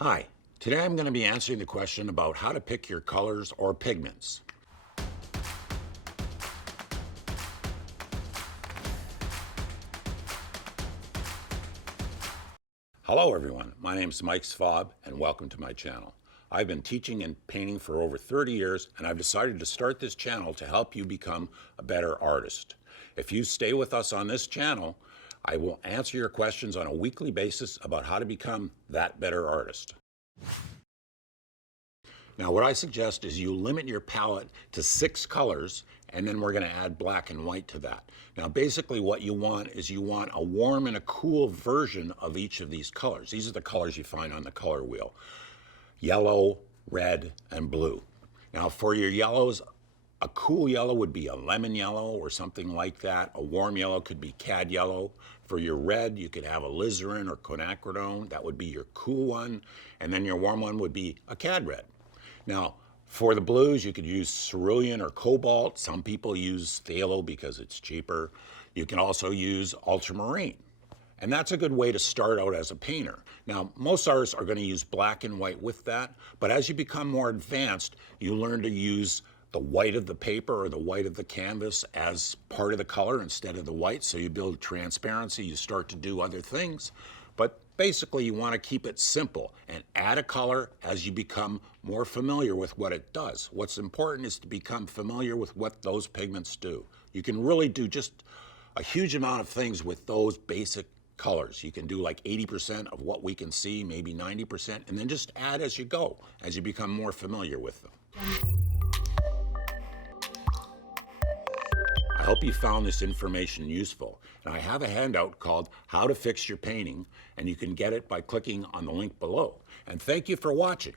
Hi, today I'm going to be answering the question about how to pick your colors or pigments. Hello everyone, my name is Mike Svob and welcome to my channel. I've been teaching and painting for over 30 years and I've decided to start this channel to help you become a better artist. If you stay with us on this channel, I will answer your questions on a weekly basis about how to become that better artist. Now what I suggest is you limit your palette to 6 colors and then we're going to add black and white to that. Now basically what you want is you want a warm and a cool version of each of these colors. These are the colors you find on the color wheel. Yellow, red, and blue. Now for your yellows, a cool yellow would be a lemon yellow or something like that. A warm yellow could be cad yellow. For your red, you could have alizarin or quinacridone. That would be your cool one. And then your warm one would be a cad red. Now, for the blues, you could use cerulean or cobalt. Some people use phthalo because it's cheaper. You can also use ultramarine. And that's a good way to start out as a painter. Now, most artists are going to use black and white with that, but as you become more advanced, you learn to use the white of the paper or the white of the canvas as part of the color instead of the white. So you build transparency, you start to do other things. But basically you want to keep it simple and add a color as you become more familiar with what it does. What's important is to become familiar with what those pigments do. You can really do just a huge amount of things with those basic colors. You can do like 80% of what we can see, maybe 90%, and then just add as you go, as you become more familiar with them. I hope you found this information useful. And I have a handout called How to Fix Your Painting, and you can get it by clicking on the link below. And thank you for watching.